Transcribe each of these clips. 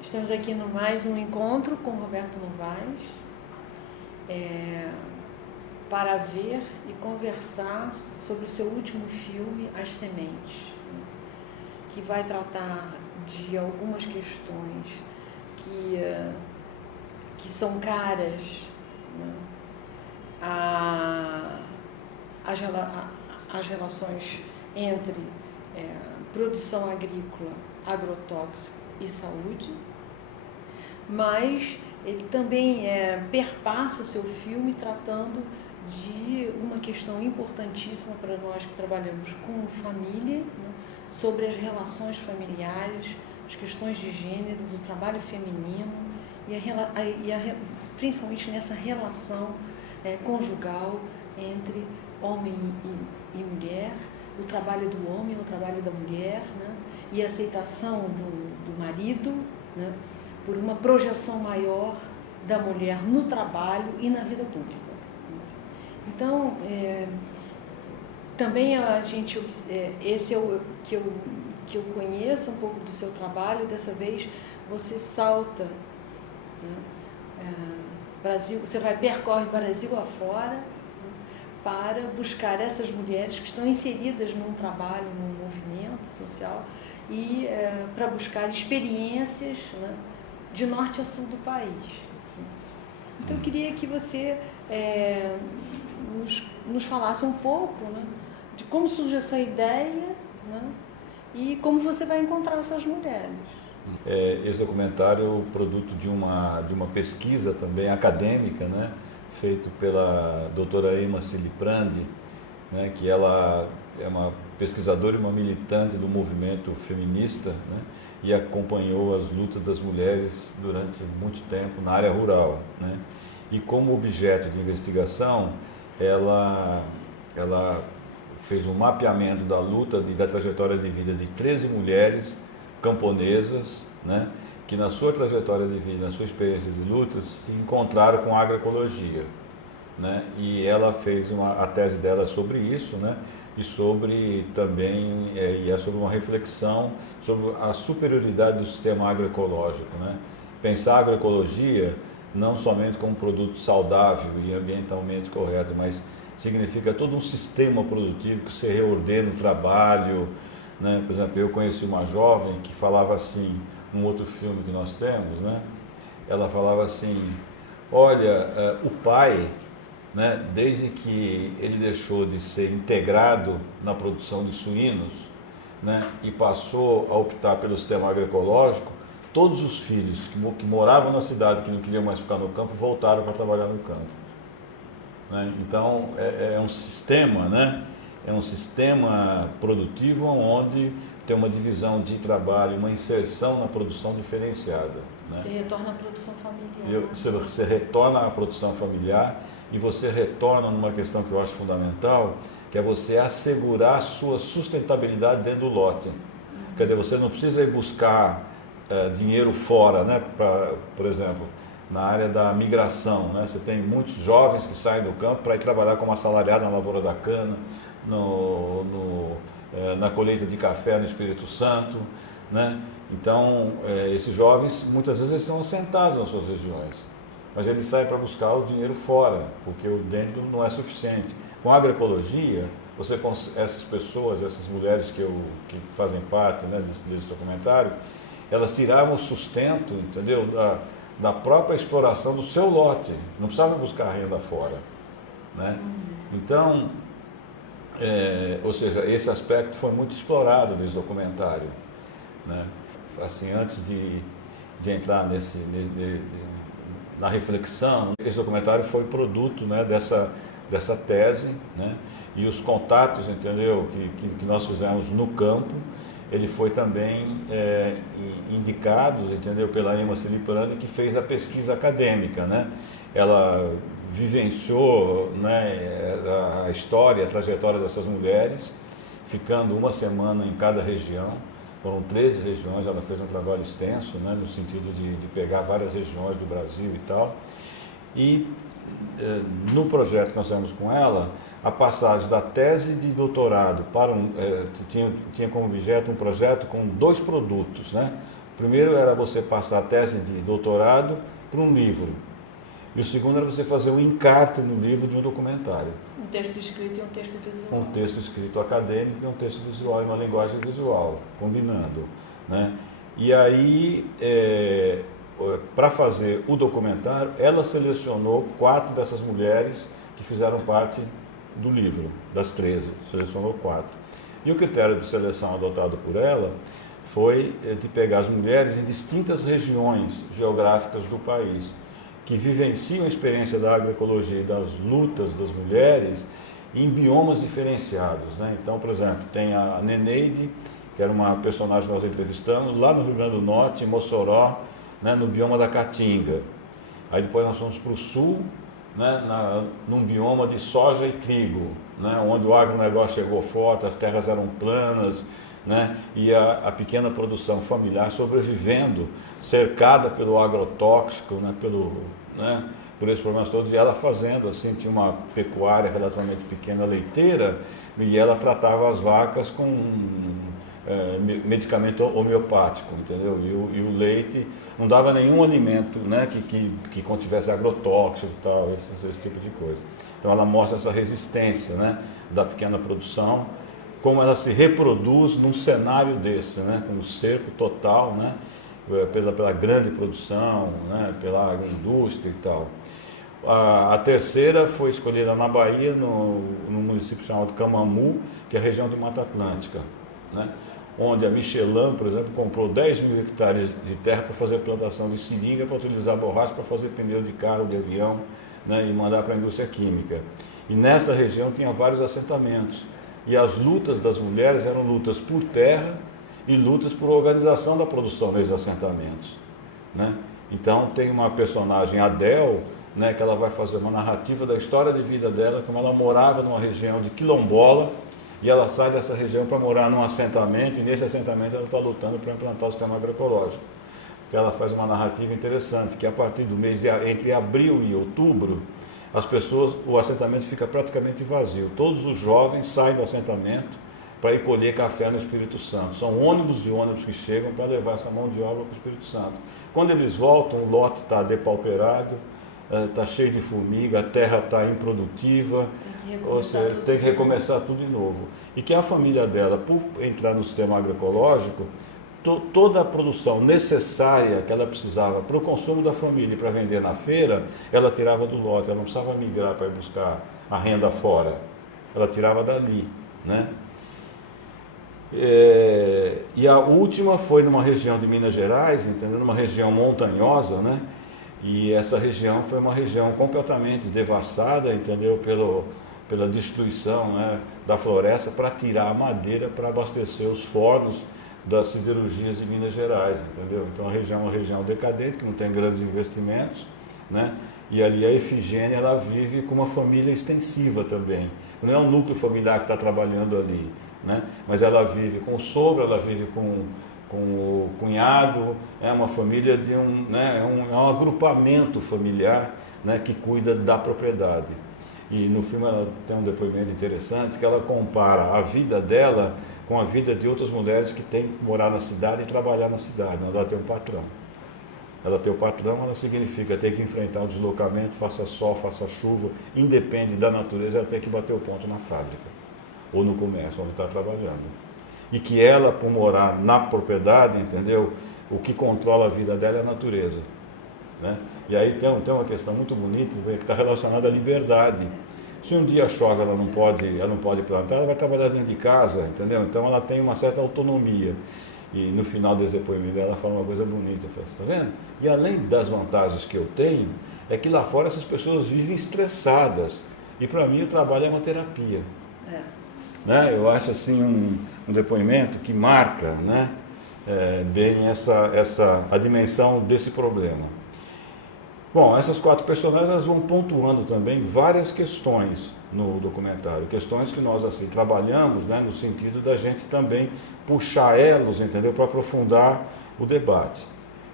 Estamos aqui no mais um encontro com Roberto Novaes para ver e conversar sobre o seu último filme, As Sementes, né, que vai tratar de algumas questões que são caras, né, as relações entre produção agrícola, agrotóxico e saúde, mas ele também perpassa seu filme tratando de uma questão importantíssima para nós que trabalhamos com família, né, sobre as relações familiares, as questões de gênero, do trabalho feminino principalmente nessa relação conjugal entre homem e mulher, o trabalho do homem, o trabalho da mulher, né, e a aceitação do marido, né, por uma projeção maior da mulher no trabalho e na vida pública. Então, também a gente, esse é o que eu conheço um pouco do seu trabalho. Dessa vez você salta, né, Brasil, você percorre Brasil afora, né, para buscar essas mulheres que estão inseridas num trabalho, num movimento social e para buscar experiências, né, de norte a sul do país. Então eu queria que você nos falasse um pouco, né, de como surge essa ideia, né, e como você vai encontrar essas mulheres. Esse documentário é o produto de uma pesquisa também acadêmica, né, feito pela doutora Emma Ciliprandi, né, que ela é uma pesquisadora e uma militante do movimento feminista, né, e acompanhou as lutas das mulheres durante muito tempo na área rural, né. E como objeto de investigação, ela fez um mapeamento da luta e da trajetória de vida de 13 mulheres camponesas, né, que na sua trajetória de vida, na sua experiência de lutas, se encontraram com a agroecologia, né, e ela fez a tese dela sobre isso, né, e sobre também sobre uma reflexão sobre a superioridade do sistema agroecológico, né, pensar a agroecologia não somente como um produto saudável e ambientalmente correto, mas significa todo um sistema produtivo que se reordena o trabalho, né? Por exemplo, eu conheci uma jovem que falava assim, num outro filme que nós temos, né? Ela falava assim, olha, o pai, né, desde que ele deixou de ser integrado na produção de suínos, né, e passou a optar pelo sistema agroecológico, todos os filhos que moravam na cidade, que não queriam mais ficar no campo, voltaram para trabalhar no campo, né? Então, é um sistema, né? É um sistema produtivo onde tem uma divisão de trabalho, uma inserção na produção diferenciada, né? Você retorna à produção familiar. Você retorna à produção familiar e você retorna numa questão que eu acho fundamental, que é você assegurar a sua sustentabilidade dentro do lote. Quer dizer, você não precisa ir buscar dinheiro fora, né? Por exemplo, na área da migração, né? Você tem muitos jovens que saem do campo para ir trabalhar como assalariado na lavoura da cana, na colheita de café no Espírito Santo, né? Então, esses jovens, muitas vezes, eles são assentados nas suas regiões, mas eles saem para buscar o dinheiro fora, porque o dentro não é suficiente. Com a agroecologia, essas pessoas, essas mulheres que fazem parte, né, desse documentário, elas tiravam o sustento, entendeu, da própria exploração do seu lote, não precisavam buscar renda fora, né? Então, ou seja, esse aspecto foi muito explorado nesse documentário, né? Assim, antes de entrar na reflexão, esse documentário foi produto, né, dessa tese, né? E os contatos, entendeu, que nós fizemos no campo, ele foi também indicado, entendeu, pela Emma Ciliprandi, que fez a pesquisa acadêmica, né? Ela vivenciou, né, a história, a trajetória dessas mulheres, ficando uma semana em cada região. Foram 13 regiões, ela fez um trabalho extenso, né, no sentido de pegar várias regiões do Brasil e tal. E no projeto que nós fizemos com ela, a passagem da tese de doutorado para tinha como objeto um projeto com 2 produtos, né? primeiro era você passar a tese de doutorado para um livro. E o segundo era você fazer um encarte no livro de um documentário. Um texto escrito e um texto visual. Um texto escrito acadêmico e um texto visual, em uma linguagem visual, combinando, né? E aí, para fazer o documentário, ela selecionou 4 dessas mulheres que fizeram parte do livro, das 13, selecionou 4. E o critério de seleção adotado por ela foi de pegar as mulheres em distintas regiões geográficas do país, que vivenciam a experiência da agroecologia e das lutas das mulheres em biomas diferenciados, né? Então, por exemplo, tem a Neneide, que era uma personagem que nós entrevistamos, lá no Rio Grande do Norte, em Mossoró, né, no bioma da Caatinga. Aí depois nós fomos para o sul, né, num bioma de soja e trigo, né, onde o agronegócio chegou forte, as terras eram planas, né, e a pequena produção familiar sobrevivendo, cercada pelo agrotóxico, né, por esses problemas todos, e ela fazendo, assim, tinha uma pecuária relativamente pequena, leiteira, e ela tratava as vacas com medicamento homeopático, entendeu? E o leite não dava nenhum alimento, né, que contivesse agrotóxico e tal, esse tipo de coisa. Então ela mostra essa resistência, né, da pequena produção, como ela se reproduz num cenário desse, né, com um cerco total, né, pela grande produção, né, pela agroindústria e tal. A terceira foi escolhida na Bahia, no município chamado Camamu, que é a região de Mata Atlântica, né, onde a Michelin, por exemplo, comprou 10.000 hectares de terra para fazer plantação de seringa, para utilizar borracha para fazer pneu de carro, de avião, né, e mandar para a indústria química. E nessa região tinha vários assentamentos. E as lutas das mulheres eram lutas por terra e lutas por organização da produção nesses assentamentos, né? Então tem uma personagem, Adele, né, que ela vai fazer uma narrativa da história de vida dela, como ela morava numa região de quilombola, e ela sai dessa região para morar num assentamento, e nesse assentamento ela está lutando para implantar o sistema agroecológico. Porque ela faz uma narrativa interessante, que a partir do mês entre abril e outubro, as pessoas, o assentamento fica praticamente vazio. Todos os jovens saem do assentamento para ir colher café no Espírito Santo. São ônibus e ônibus que chegam para levar essa mão de obra para o Espírito Santo. Quando eles voltam, o lote está depauperado, está cheio de formiga, a terra está improdutiva, ou seja, tem que recomeçar tudo de novo. E que a família dela, por entrar no sistema agroecológico, toda a produção necessária que ela precisava para o consumo da família e para vender na feira, ela tirava do lote, ela não precisava migrar para ir buscar a renda fora, ela tirava dali, né? E a última foi numa região de Minas Gerais, entendeu? Numa região montanhosa, né? E essa região foi uma região completamente devastada, entendeu? Pela destruição, né, da floresta para tirar a madeira para abastecer os fornos das siderurgias de Minas Gerais, entendeu? Então a região é uma região decadente, que não tem grandes investimentos, né? E ali a Efigênia, ela vive com uma família extensiva também. Não é um núcleo familiar que está trabalhando ali, né? Mas ela vive com o sogro, ela vive com o cunhado, é uma família de né, é um agrupamento familiar, né, que cuida da propriedade. E no filme ela tem um depoimento interessante, que ela compara a vida dela com a vida de outras mulheres que têm que morar na cidade e trabalhar na cidade. Ela tem um patrão. Ela tem o patrão, ela significa ter que enfrentar o deslocamento, faça sol, faça chuva, independe da natureza, ela tem que bater o ponto na fábrica ou no comércio onde está trabalhando. E que ela, por morar na propriedade, entendeu? O que controla a vida dela é a natureza, né? E aí tem uma questão muito bonita que está relacionada à liberdade. Se um dia chove, ela não pode plantar, ela vai trabalhar dentro de casa, entendeu? Então ela tem uma certa autonomia. E no final desse depoimento dela, ela fala uma coisa bonita, fala, está vendo? E além das vantagens que eu tenho, é que lá fora essas pessoas vivem estressadas. E para mim o trabalho é uma terapia. Né? Eu acho assim um depoimento que marca, né, bem a dimensão desse problema. Bom, essas 4 personagens, elas vão pontuando também várias questões no documentário, questões que nós assim trabalhamos, né, no sentido da gente também puxar elos, entendeu, para aprofundar o debate.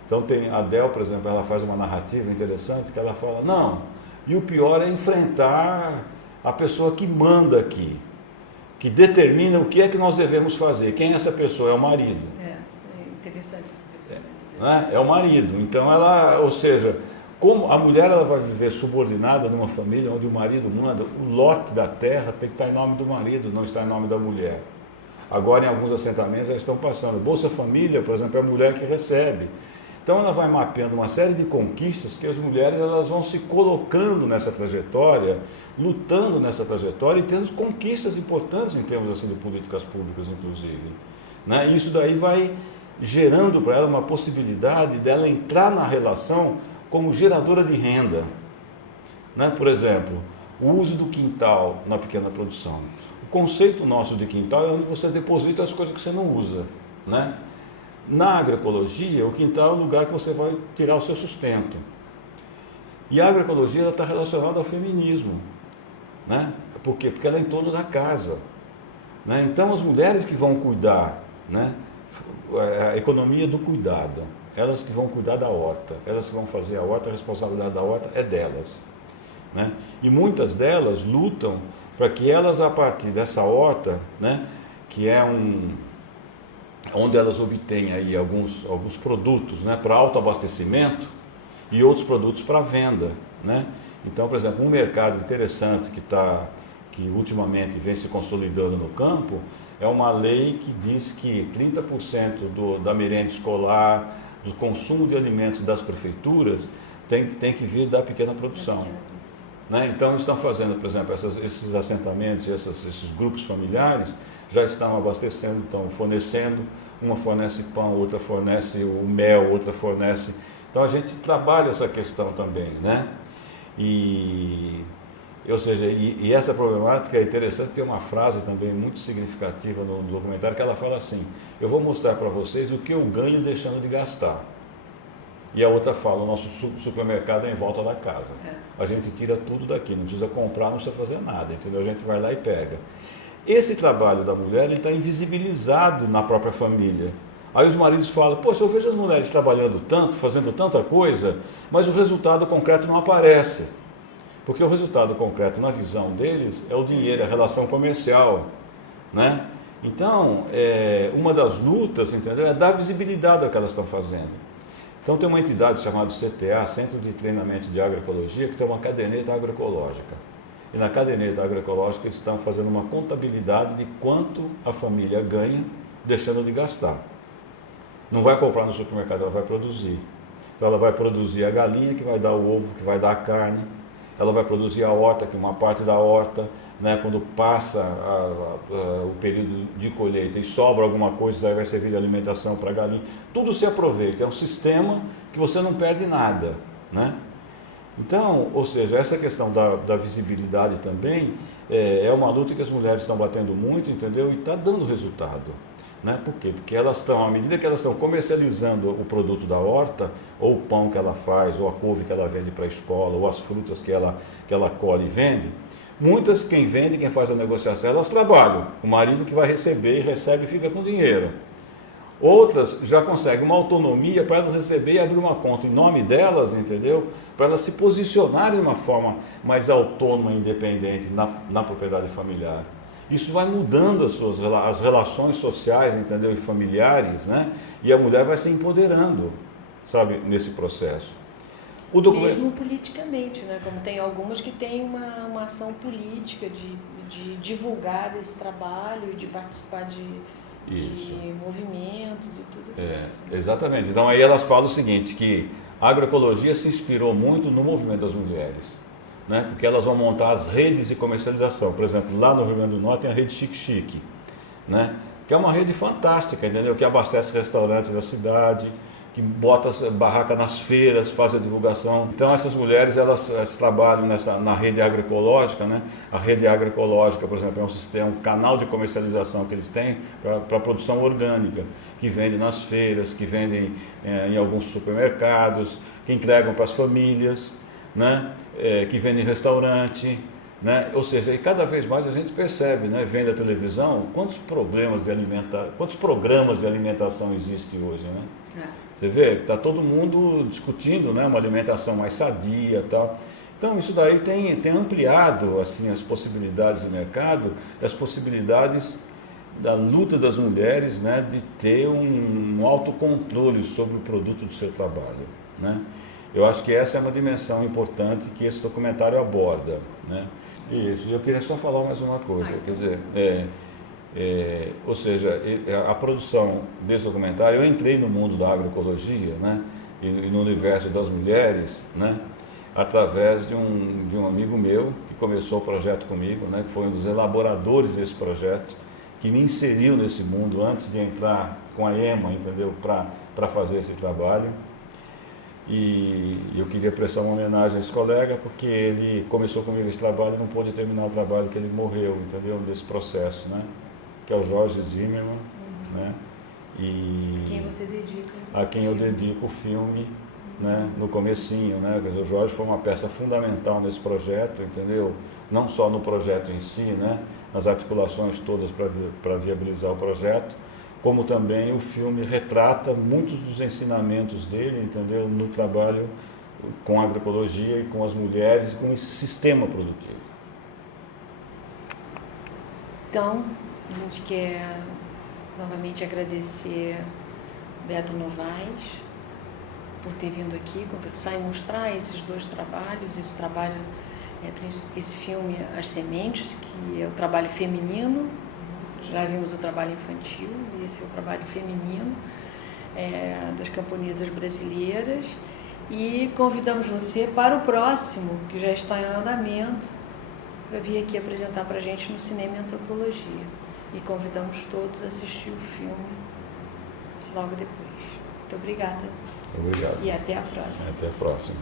Então tem a Adele, por exemplo, ela faz uma narrativa interessante que ela fala, não, e o pior é enfrentar a pessoa que manda aqui, que determina o que é que nós devemos fazer. Quem é essa pessoa? É o marido. É interessante esse depoimento. né? É o marido. Então ela, ou seja, como a mulher ela vai viver subordinada numa família onde o marido manda, o lote da terra tem que estar em nome do marido, não está em nome da mulher. Agora em alguns assentamentos já estão passando. Bolsa Família, por exemplo, é a mulher que recebe. Então ela vai mapeando uma série de conquistas que as mulheres elas vão se colocando nessa trajetória, lutando nessa trajetória e tendo conquistas importantes em termos assim, de políticas públicas, inclusive. Né? E isso daí vai gerando para ela uma possibilidade dela entrar na relação como geradora de renda. Né? Por exemplo, o uso do quintal na pequena produção. O conceito nosso de quintal é onde você deposita as coisas que você não usa. Né? Na agroecologia, o quintal é o lugar que você vai tirar o seu sustento. E a agroecologia está relacionada ao feminismo. Né? Por quê? Porque ela é em torno da casa. Né? Então, as mulheres que vão cuidar, né? A economia do cuidado, elas que vão cuidar da horta, elas que vão fazer a horta, a responsabilidade da horta é delas. Né? E muitas delas lutam para que elas, a partir dessa horta, né? Que é onde elas obtêm aí alguns produtos, né, para autoabastecimento e outros produtos para venda. Né? Então, por exemplo, um mercado interessante que ultimamente vem se consolidando no campo é uma lei que diz que 30% da merenda escolar, do consumo de alimentos das prefeituras, tem que vir da pequena produção. Né? Então, eles estão fazendo, por exemplo, esses assentamentos, esses grupos familiares, já estão abastecendo, estão fornecendo, uma fornece pão, outra fornece o mel, outra fornece... Então a gente trabalha essa questão também, né? Ou seja, essa problemática é interessante, tem uma frase também muito significativa no documentário que ela fala assim: eu vou mostrar para vocês o que eu ganho deixando de gastar. E a outra fala: o nosso supermercado é em volta da casa. A gente tira tudo daqui, não precisa comprar, não precisa fazer nada, entendeu? A gente vai lá e pega. Esse trabalho da mulher está invisibilizado na própria família. Aí os maridos falam: poxa, eu vejo as mulheres trabalhando tanto, fazendo tanta coisa, mas o resultado concreto não aparece. Porque o resultado concreto, na visão deles, é o dinheiro, a relação comercial. Né? Então, uma das lutas, entendeu, é dar visibilidade ao que elas estão fazendo. Então, tem uma entidade chamada CTA, Centro de Treinamento de Agroecologia, que tem uma caderneta agroecológica. E na caderneta agroecológica eles estão fazendo uma contabilidade de quanto a família ganha deixando de gastar. Não vai comprar no supermercado, ela vai produzir. Então ela vai produzir a galinha que vai dar o ovo, que vai dar a carne. Ela vai produzir a horta, que uma parte da horta, né, quando passa o período de colheita e sobra alguma coisa, daí vai servir de alimentação para a galinha. Tudo se aproveita, é um sistema que você não perde nada. Né? Então, ou seja, essa questão da visibilidade também é uma luta que as mulheres estão batendo muito, entendeu? E está dando resultado. Né? Por quê? Porque elas estão, à medida que elas estão comercializando o produto da horta, ou o pão que ela faz, ou a couve que ela vende para a escola, ou as frutas que ela colhe e vende, muitas, quem vende, quem faz a negociação, elas trabalham. O marido que vai receber, recebe e fica com dinheiro. Outras já conseguem uma autonomia para elas receber e abrir uma conta em nome delas, entendeu? Para elas se posicionarem de uma forma mais autônoma e independente na propriedade familiar. Isso vai mudando as relações sociais, entendeu? E familiares, né? E a mulher vai se empoderando, sabe, nesse processo. Mesmo politicamente, né? Como tem algumas que têm uma ação política de divulgar esse trabalho, de participar de movimentos e tudo isso. Exatamente. Então aí elas falam o seguinte, que a agroecologia se inspirou muito no movimento das mulheres. Né? Porque elas vão montar as redes de comercialização. Por exemplo, lá no Rio Grande do Norte tem a rede Chique Chique, né? Que é uma rede fantástica, entendeu? Que abastece restaurantes da cidade, que bota barraca nas feiras, faz a divulgação. Então essas mulheres elas trabalham na rede agroecológica, né? A rede agroecológica, por exemplo, é um canal de comercialização que eles têm para a produção orgânica, que vende nas feiras, que vendem em alguns supermercados, que entregam para as famílias. Né? Que vende em restaurante, né? Ou seja, e cada vez mais a gente percebe, né? Vendo a televisão, quantos programas de alimentação existem hoje, né? Você vê, está todo mundo discutindo, né? Uma alimentação mais sadia e tal. Então isso daí tem ampliado assim, as possibilidades de mercado, as possibilidades da luta das mulheres, né, de ter um autocontrole sobre o produto do seu trabalho, né? Eu acho que essa é uma dimensão importante que esse documentário aborda, né? Isso, eu queria só falar mais uma coisa, quer dizer, ou seja, a produção desse documentário, eu entrei no mundo da agroecologia, né, e no universo das mulheres, né, através de um amigo meu que começou o projeto comigo, né, que foi um dos elaboradores desse projeto, que me inseriu nesse mundo antes de entrar com a EMA, entendeu, para fazer esse trabalho. E eu queria prestar uma homenagem a esse colega, porque ele começou comigo esse trabalho e não pôde terminar o trabalho, que ele morreu, entendeu, desse processo, né, que é o Jorge Zimmermann, né, e quem você dedica? A quem eu dedico o filme, né, no comecinho, né, quer dizer, o Jorge foi uma peça fundamental nesse projeto, entendeu, não só no projeto em si, né, nas articulações todas para viabilizar o projeto, como também o filme retrata muitos dos ensinamentos dele, entendeu, no trabalho com a agroecologia e com as mulheres e com esse sistema produtivo. Então, a gente quer novamente agradecer Beto Novaes por ter vindo aqui conversar e mostrar esses dois trabalhos, esse trabalho, esse filme As Sementes, que é o trabalho feminino. Já vimos o trabalho infantil, e esse é o trabalho feminino das camponesas brasileiras. E convidamos você para o próximo, que já está em andamento, para vir aqui apresentar para a gente no Cinema e Antropologia. E convidamos todos a assistir o filme logo depois. Muito obrigada. Obrigado. E até a próxima. Até a próxima.